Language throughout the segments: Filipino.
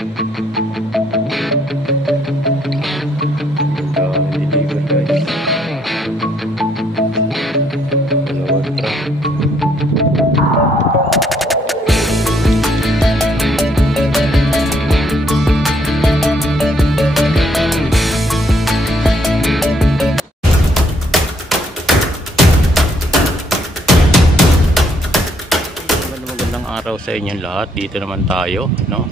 Deliver guys. Dalawang truck. Magandang araw sa inyong lahat. Dito naman tayo, no?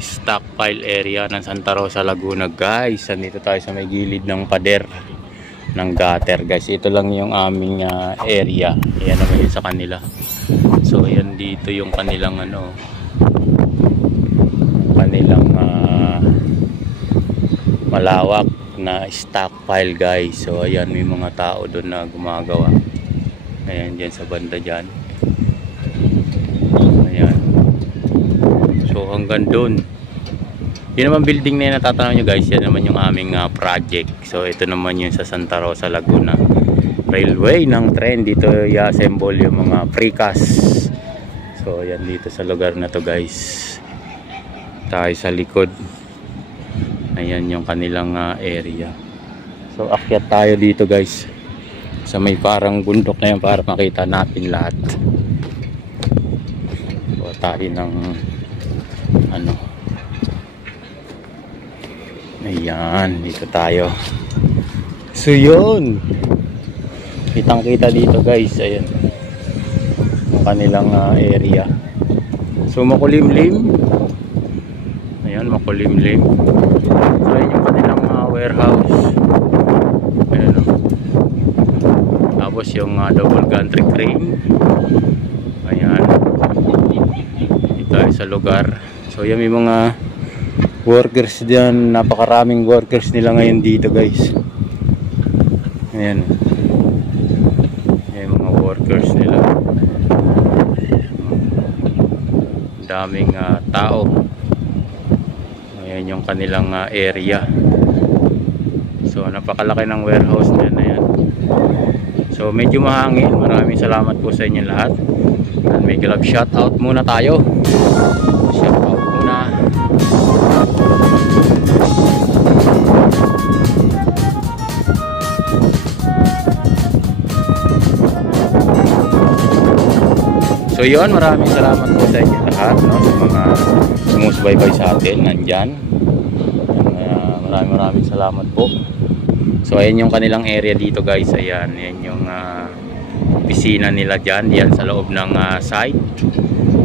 Stockpile area ng Santa Rosa, Laguna guys. Nandito tayo sa may gilid ng pader ng gutter guys. Ito lang yung aming area. Yan naman yun sa kanila. So yan dito yung kanilang malawak na stockpile guys. So ayan, may mga tao doon na gumagawa. Ayan dyan sa banda dyan. Ayan. So hanggang doon. Yun naman building na yun natatanaw nyo guys. Yan naman yung aming project. So ito naman yung sa Santa Rosa, Laguna. Railway ng tren. Dito i-assemble yung mga precast. So yan dito sa lugar na to guys. Tayo sa likod. Ayan yung kanilang area. So akyat tayo dito guys. Sa may parang bundok na yan para makita natin lahat. So tayo ng ayan, dito tayo. So yun, kitang kita dito guys. Ayan yung kanilang area. So makulimlim. Ayan, makulimlim. So ayan yung kanilang warehouse. Ayan o. Tapos yung double gantry crane. Ayan. Dito tayo sa lugar. So yan, may mga workers diyan, napakaraming workers nila ngayon dito guys. Ayan. Ayan mga workers nila. Daming tao. Ayan yung kanilang area. So napakalaki ng warehouse na yan. So medyo mahangin. Maraming salamat po sa inyo lahat. And make love, shout out muna tayo. Shout out muna. So yun, maraming salamat po sa inyo lahat, no? Sa mga sumusubaybay sa atin nandyan. Maraming salamat po. So ayan yung kanilang area dito guys. Ayan, ayan yung opisina nila dyan. Yan sa loob ng site.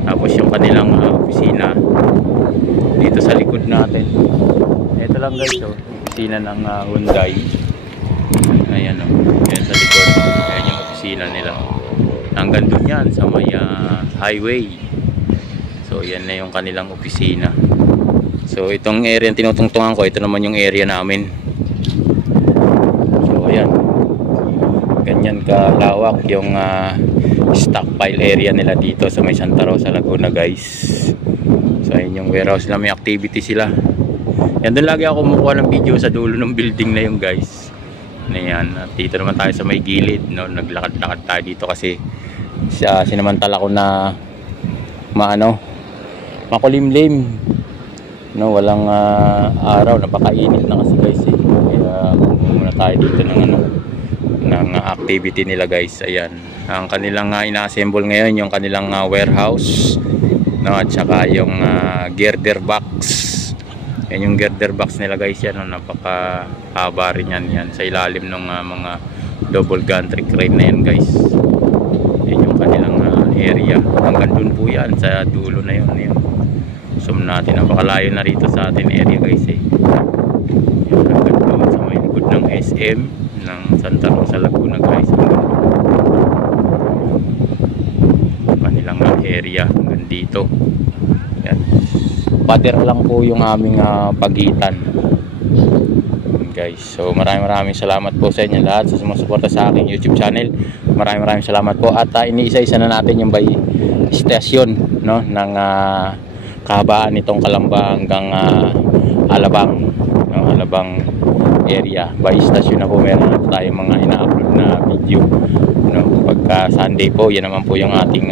Tapos yung kanilang opisina dito sa likod natin. Ito lang guys, opisina ng Hyundai. Ayan o, yan sa likod. Ayan yung opisina nila. Hanggang dun yan sa may highway. So yan na yung kanilang opisina. So itong area yung tinutungtungan ko, ito naman yung area namin. So ayan, ganyan kalawak yung stockpile area nila dito sa may Santa Rosa, Laguna guys. So ayan yung warehouse na may activity sila. Yan, doon lagi ako kumukuha ng video sa dulo ng building na yung guys. Ayan, at dito naman tayo sa may gilid, no? Naglakad-lakad tayo dito kasi sinamantala ko na makulimlim, no? Walang araw, napakainit na kasi guys eh. Kaya muna tayo dito ng activity nila guys. Ayan, ang kanilang ina-assemble ngayon yung kanilang warehouse, no? At saka yung girder box. Yan yung girder box nila guys. Yan, no? Napakahaba rin yan sa ilalim ng mga double gantry crane na yan guys. Yan yung kanilang area. Hanggang dun po yan sa dulo na yun. Zoom natin, napakalayo na rito sa atin area guys eh. Yan, hanggang doon sa may likod ng SM ng Santa Rosa, Laguna guys. Kanilang area hanggang dito. Yan, pader lang po yung aming pagitan guys. So maraming salamat po sa inyo lahat sa sumusuporta sa aking YouTube channel. Maraming salamat po. At iniisa-isa na natin yung by station, no, ng kahabaan nitong Kalamba hanggang Alabang, no, Alabang area. By station na po meron na tayong mga ina-upload na video, no. Pagka Sunday po, yan naman po yung ating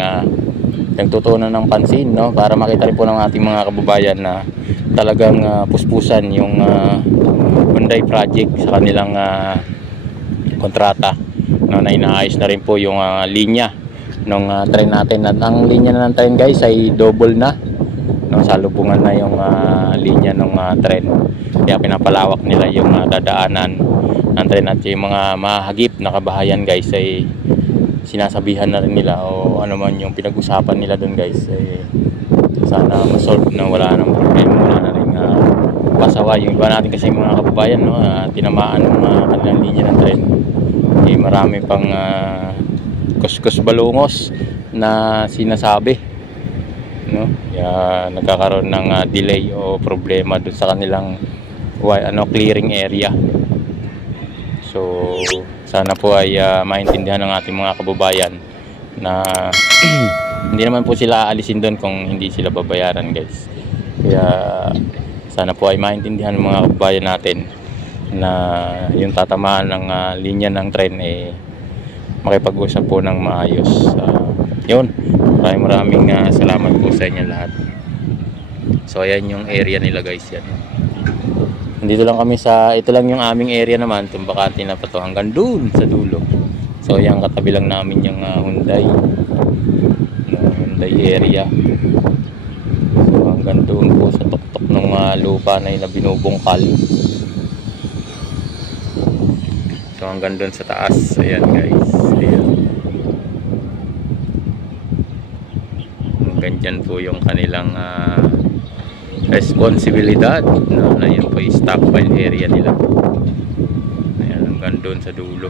nagtutunan ng pansin, no, para makita rin po ng ating mga kababayan na talagang puspusan yung Hyundai project sa kanilang kontrata, no, na inaayos na rin po yung linya ng train natin. At ang linya na ng train guys ay double na, no, salubungan na yung linya ng train, kaya pinapalawak nila yung dadaanan ng train. At yung mga mahagip na kabahayan guys ay sinasabihan na rin nila, o ano man yung pinag-usapan nila doon guys, ay sana ma-solve na, wala nang problema, wala na rin pasawa. Yung iba natin kasi mga kababayan, no, tinamaan ng kanilang linya ng tren, eh, marami pang kuskus balungos na sinasabi, no, kaya nagkakaroon ng delay o problema doon sa kanilang clearing area. So sana po ay maintindihan ng ating mga kababayan na hindi naman po sila aalisin doon kung hindi sila babayaran guys. Kaya sana po ay maintindihan ng mga kababayan natin na yung tatamaan ng linya ng tren, eh, makipag-usap po ng maayos. Yun, maraming salamat po sa inyo lahat. So ayan yung area nila guys, yan. Dito lang kami ito lang yung aming area naman, Tumbakati na pa to, hanggang dun sa dulo. So yan, katabi lang namin yung Hyundai area. So hanggang doon po sa tuktok ng lupa na binubungkal. So hanggang doon sa taas, ayan guys, ayan. Hanggang dyan po yung kanilang responsibilidad, no, na yun po yung stockpile area nila. Ayan, hanggang doon sa dulo.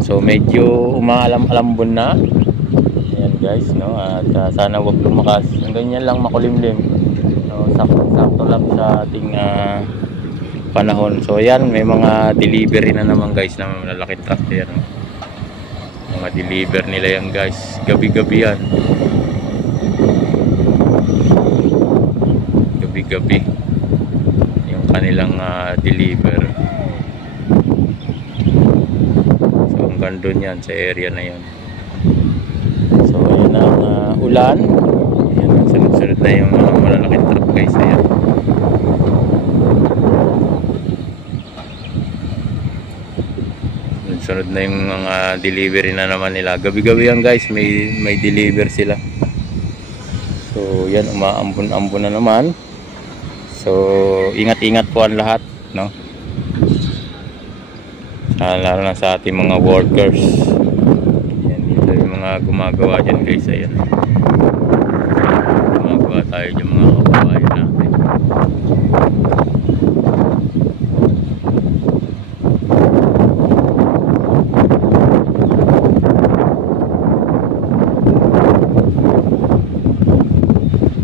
So medyo umaalam-alambon na, ayan guys, no, at sana wag lumakas, hanggang yan lang makulimlim, no, sakto lang sa ating panahon. So ayan, may mga delivery na naman guys na malalaking truck yan, no? Mga deliver nila yan guys, gabi-gabi yan, gabi yung kanilang deliver. So hanggang doon yan sa area na yun. So ayun ang ulan, ayan, sunod-sunod na yung malalaking truck guys, ayan. Sunod na yung mga delivery na naman nila, gabi-gabi yan guys, may deliver sila. So yan, umaambon-ambon na naman. So ingat-ingat po ang lahat, no, lalo na sa ating mga workers. Yan, dito yung mga gumagawa dyan guys, ayan. Gumagawa tayo dyan mga kababayan natin.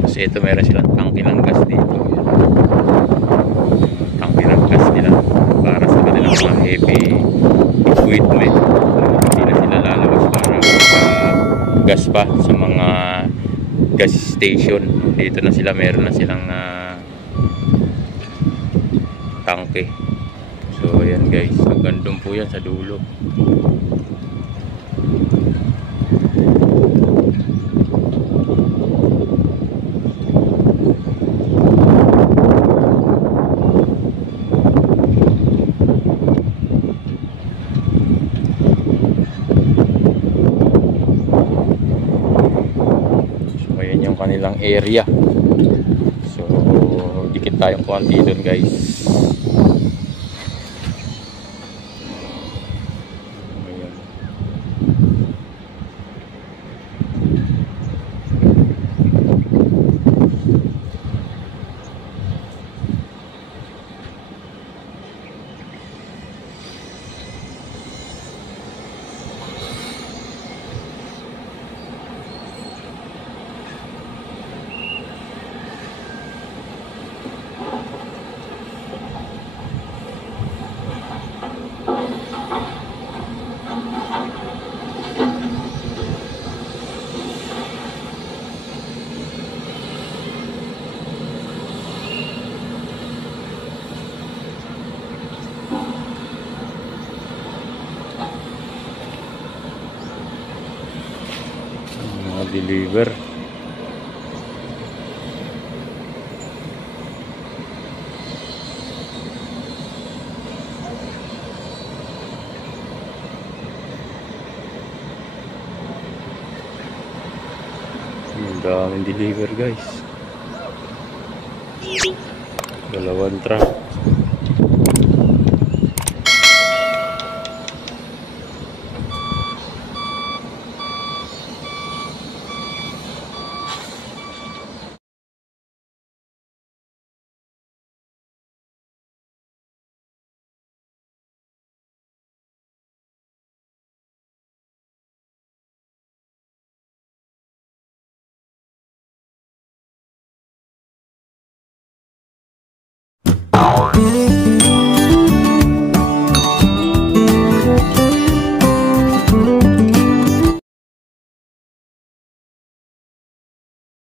Kasi ito, meron silang tangke ng gas dito. Tangke ng gas nila para sa kanilang mga heavy equipment. Hindi na sila lalabas para gas pa sa mga gas station. Dito na sila, meron na silang tangke. So ayan guys, hanggang doon po yan sa dulo. Kanilang area. So dikit tayong konti doon guys. Ayan. Deliver. Daming deliver guys. Dalawang truck.